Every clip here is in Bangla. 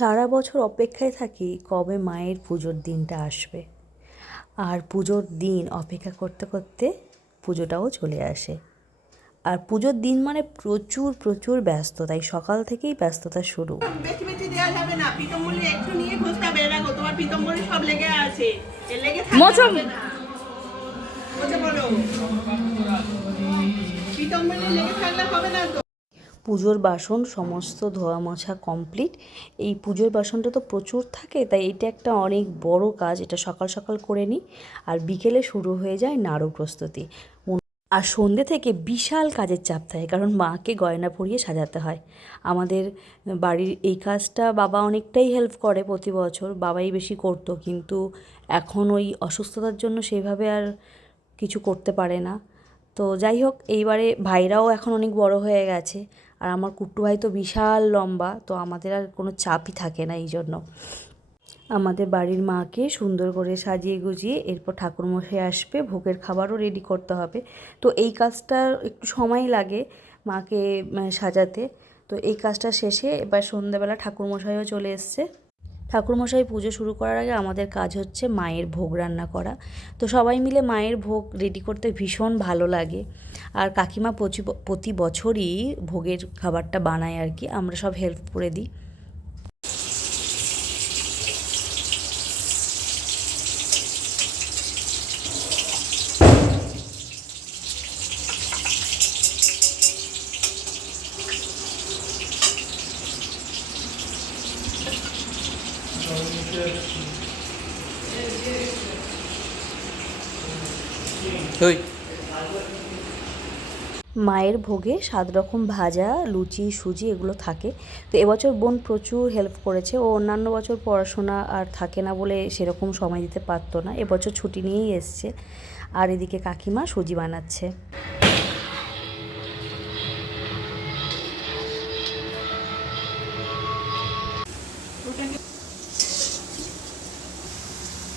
সারা বছর অপেক্ষায় থাকি কবে মায়ের পুজোর দিনটা আসবে। আর পুজোর দিন অপেক্ষা করতে করতে পুজোটাও চলে আসে। আর পুজোর দিন মানে প্রচুর প্রচুর ব্যস্ত তাই সকাল থেকেই ব্যস্ততা শুরু। পুজোর বাসন সমস্ত ধোয়া মোছা কমপ্লিট এই পুজোর বাসনটা তো প্রচুর থাকে, তাই এটা একটা অনেক বড় কাজ, এটা সকাল সকাল করে নিই। আর বিকেলে শুরু হয়ে যায় নাড়ু প্রস্তুতি। আর সন্ধ্যে থেকে বিশাল কাজের চাপ থাকে, কারণ মাকে গয়না পরিয়ে সাজাতে হয়। আমাদের বাড়ির এই কাজটা বাবা অনেকটাই হেল্প করে প্রতি বছর, বাবাই বেশি করতো, কিন্তু এখন ওই অসুস্থতার জন্য সেভাবে আর কিছু করতে পারে না। তো যাই হোক, এইবারে ভাইরাও এখন অনেক বড় হয়ে গেছে। আর আমার কুট্টু ভাই তো বিশাল লম্বা, তো আমাদের আর কোনো চাপই থাকে না এই জন্য আমাদের বাড়ির মাকে সুন্দর করে সাজিয়ে গুজিয়ে এরপর ঠাকুরমশাই আসবে, ভোগের খাবারও রেডি করতে হবে। তো এই কাজটা একটু সময় লাগে মাকে সাজাতে। তো এই কাজটা শেষে এবার সন্ধ্যাবেলা ঠাকুরমশাইও চলে এসছে। ঠাকুরমশাই পুজো শুরু করার আগে আমাদের কাজ হচ্ছে মায়ের ভোগ রান্না করা। তো সবাই মিলে মায়ের ভোগ রেডি করতে ভীষণ ভালো লাগে। আর কাকিমা প্রতি বছরই ভোগের খাবারটা বানায় আর কি। আমরা সব হেল্প করে দিই। মায়ের ভোগে সাত রকম ভাজা, লুচি, সুজি এগুলো থাকে। তো এবছর বোন প্রচুর হেল্প করেছে। ও অন্যান্য বছর পড়াশোনা আর থাকে না বলে সেরকম সময় দিতে পারতো না। এবছর ছুটি নিয়েই এসছে। আর এদিকে কাকিমা সুজি বানাচ্ছে।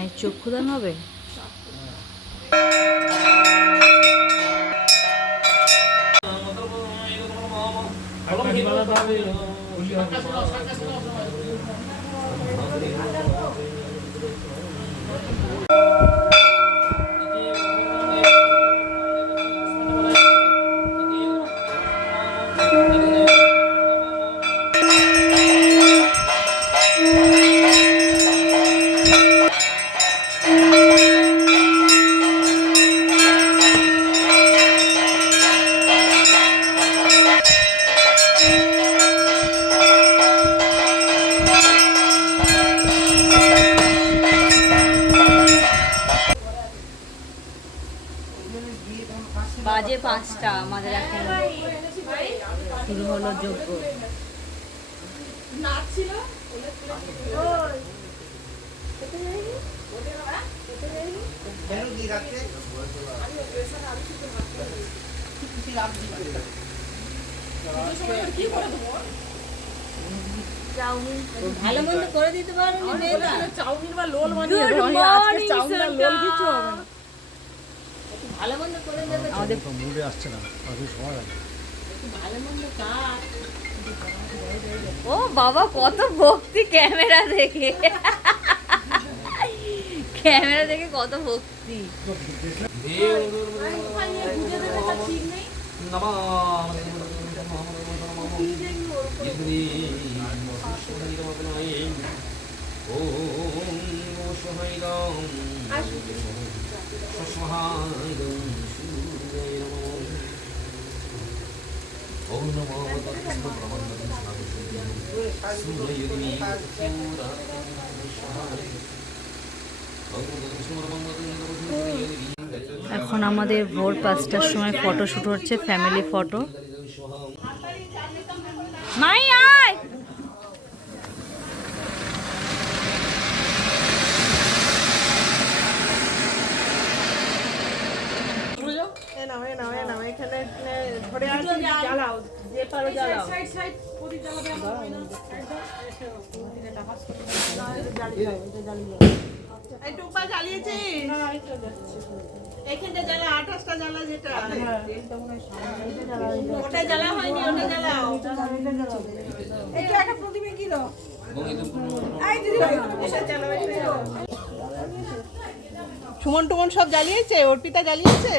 মায়ের চক্ষুদান হবে? হ্যাঁ। পাঁচটা আমাদের এখন। শুরু হলো যোগ্য ভালো মন্দ করে দিতে পারো চাউমিন বা লোল বানিয়ে চাউমিন লোল কিছু হবে না। ভালো মন্দ করে দেবে আমাদের মুডে আসছে না আগে সময় লাগে ভালো মন্দ কাজ ও বাবা কত ভক্তি ক্যামেরা দেখে। ক্যামেরা দেখে কত ভক্তি। ও এখন আমাদের ভোর পাঁচটার সময় ফটো শুট হচ্ছে ফ্যামিলি ফটো মাই আয়! এই টুপা জ্বালিয়েছিস? এখানটা জ্বালা আঠাশটা জ্বালা যেটা। ওটা জ্বালা হয়নি ওটা জ্বালাও এটা একটা প্রতিমা কিলো সুমন টুমন সব জ্বালিয়েছে? অর্পিতা জ্বালিয়েছে?